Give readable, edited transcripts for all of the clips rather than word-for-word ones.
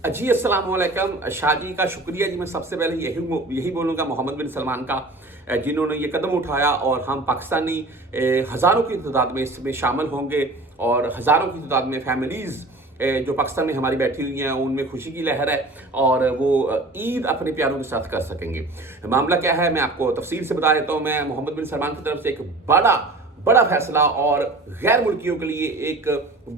जी अस्सलाम वालेकुम शाह जी का शुक्रिया जी। मैं सबसे पहले यही बोलूँगा मोहम्मद बिन सलमान का, जिन्होंने ये कदम उठाया और हम पाकिस्तानी हज़ारों की तादाद में इसमें शामिल होंगे और हज़ारों की तादाद में फैमिलीज़ जो पाकिस्तान में हमारी बैठी हुई हैं उनमें खुशी की लहर है और वो ईद अपने प्यारों के साथ कर सकेंगे। मामला क्या है मैं आपको तफसील से बता देता हूँ। मैं मोहम्मद बिन सलमान की तरफ से एक बड़ा बड़ा फैसला और गैर मुल्कियों के लिए एक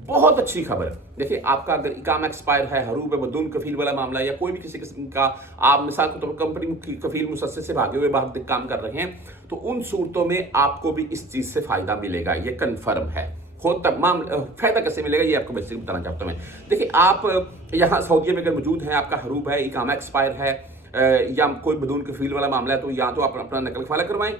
बहुत अच्छी खबर है। देखिए, आपका अगर इकामा एक्सपायर है, हरूब है, बदून कफील वाला मामला या कोई भी किसी किस्म का आप मिसाल के तौर पर कंपनी कफील मुसस्से से भागे हुए बाहर काम कर रहे हैं, तो उन सूरतों में आपको भी इस चीज से फायदा मिलेगा, ये कन्फर्म है। हो तमाम फायदा कैसे मिलेगा ये आपको बेसिकली बताना चाहता हूं मैं। देखिए, आप यहाँ सऊदीया में अगर मौजूद हैं, आपका हरूब है, इकामा एक्सपायर है या कोई बदून कफील वाला मामला है, तो या तो आप अपना नकल खवाला करवाएं,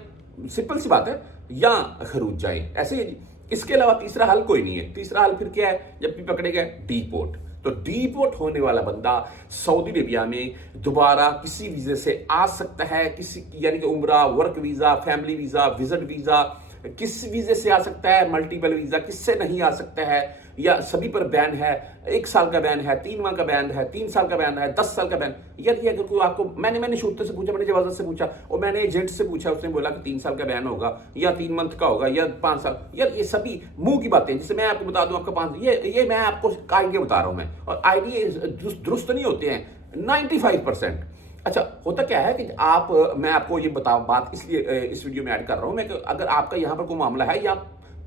सिंपल सी बात है, या खरूज जाए, ऐसे ही। इसके अलावा तीसरा हल कोई नहीं है। तीसरा हल फिर क्या है? जब भी पकड़े गए डीपोर्ट, तो डीपोर्ट होने वाला बंदा सऊदी अरेबिया में दोबारा किसी वीजे से आ सकता है, किसी यानी कि उम्रा, work visa, family visa, visit visa, किस वीजे से आ सकता है, मल्टीपल वीजा किससे नहीं आ सकता है, या सभी पर बैन है। 1 साल का बैन है, 3 माह का बैन है, 3 साल का बैन है, 10 साल का बैन। यदि अगर कोई आपको मैंने शूटर से पूछा, मैंने जवाजत से पूछा और मैंने एजेंट से पूछा, उसने बोला कि 3 साल का बैन होगा या 3 मंथ का होगा या 5 साल। यार ये सभी मुंह की बातें। जैसे मैं आपको बता दूं आपका 5, ये मैं आपको आइडिया बता रहा हूं मैं, और आइडिया दुरुस्त नहीं होते हैं 95%। अच्छा, होता क्या है कि मैं आपको ये बात इसलिए इस वीडियो में ऐड कर रहा हूं मैं कि अगर आपका यहां पर कोई मामला है या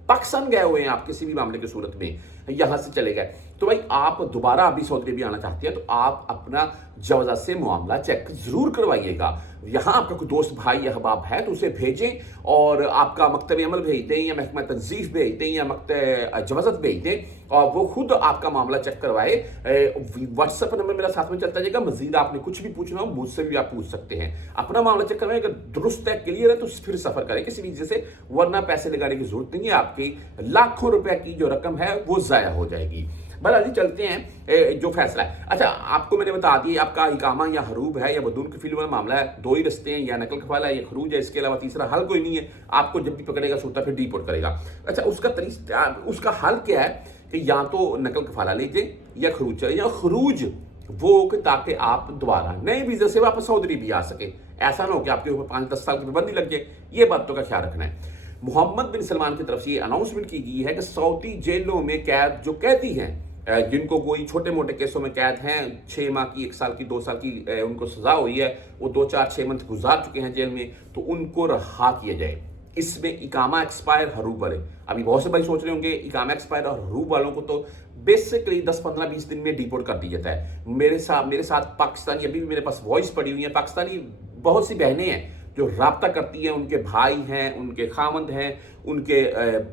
पाकिस्तान गए हुए हैं आप किसी भी मामले की सूरत में, यहां से चले गए, तो भाई आप दोबारा अभी सऊदी अरब आना चाहते हैं, तो आप अपना जवाजा से मामला चेक जरूर करवाइएगा। यहां आपका कोई दोस्त भाई या अहबाब है तो उसे भेजें और आपका मकतब अमल भेज दें या महकमा तंजीफ भेज दें या मकतब जवाजत भेज दें और वो खुद आपका मामला चेक करवाए। व्हाट्सएप नंबर मेरा साथ में चलता जाएगा। मजीद आपने कुछ भी पूछना हो मुझसे भी आप पूछ सकते हैं। अपना मामला चेक करवाएं, अगर दुरुस्त है, क्लियर है, तो फिर सफर करें किसी भी वजह से, वरना पैसे लगाने की जरूरत नहीं है। आपकी लाखों रुपए की जो रकम है वो जाया हो जाएगी। बहरहाल जी, चलते हैं जो फैसला है। अच्छा, आपको मैंने बता दिया, आपका इकामा या हरूब है या बदून कफील वाला मामला है, 2 ही रस्ते हैं, या नकल खवाला है या खरूज है। इसके अलावा तीसरा हल कोई नहीं है। आपको जब भी पकड़ेगा सूता फिर डिपोर्ट करेगा। अच्छा, उसका हल क्या है कि या तो नकल खवाला लीजिए या खरूज चले, या खरूज वो कि ताकि आप दोबारा नए वीजे से वापस सऊदी अरब आ सके। ऐसा ना हो कि आपके ऊपर 5-10 साल की पाबंदी लग जाए। ये बातों का ख्याल रखना है। मोहम्मद बिन सलमान की तरफ से ये अनाउंसमेंट की गई है कि सऊदी जेलों में कैद जो कैदी हैं, जिनको कोई छोटे मोटे केसों में कैद हैं, 6 माह की, 1 साल की, 2 साल की उनको सजा हुई है, वो 2-4-6 मंथ गुजार चुके हैं जेल में, तो उनको रहा किया जाए। इसमें इकामा एक्सपायर हरूब वाले, अभी बहुत से भाई सोच रहे होंगे इकामा एक्सपायर और हरूब वालों को तो बेसिकली 10-15-20 दिन में डिपोर्ट कर दिया जाता है। मेरे साथ पाकिस्तानी, अभी भी मेरे पास वॉइस पड़ी हुई है, पाकिस्तानी बहुत सी बहनें हैं जो राब्ता करती हैं, उनके भाई हैं, उनके खामंद हैं, उनके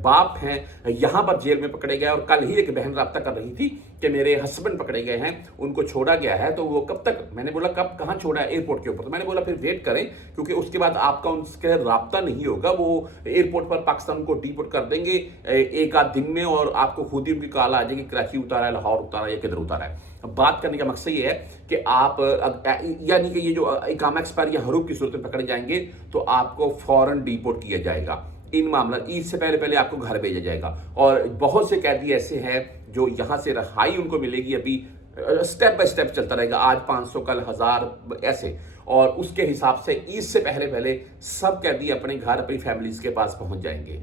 बाप हैं, यहां पर जेल में पकड़े गए। और कल ही एक बहन राब्ता कर रही थी कि मेरे हस्बैंड पकड़े गए हैं, उनको छोड़ा गया है, तो वो कब तक, मैंने बोला कब, कहां छोड़ा है? एयरपोर्ट के ऊपर। तो मैंने बोला फिर वेट करें, क्योंकि उसके बाद आपका उनसे राब्ता नहीं होगा, वो एयरपोर्ट पर पाकिस्तान को डिपोर्ट कर देंगे 1 आध दिन में, और आपको खुद ही उनकी कॉल आ जाएगी कराची उतारा है, लाहौर उतारा है या किधर उतारा है। बात करने का मकसद ये है कि आप यानी कि ये जो इकामा एक्सपायर या हरूब की सूरत में पकड़े जाएंगे तो आपको फौरन डिपोर्ट किया जाएगा। इन मामला ईद से पहले पहले आपको घर भेजा जाएगा। और बहुत से कैदी ऐसे हैं जो यहां से रहाई उनको मिलेगी, अभी स्टेप बाय स्टेप चलता रहेगा, आज 500, कल 1000 ऐसे, और उसके हिसाब से ईद से पहले पहले सब कैदी अपने घर, अपनी फैमिलीज के पास पहुंच जाएंगे।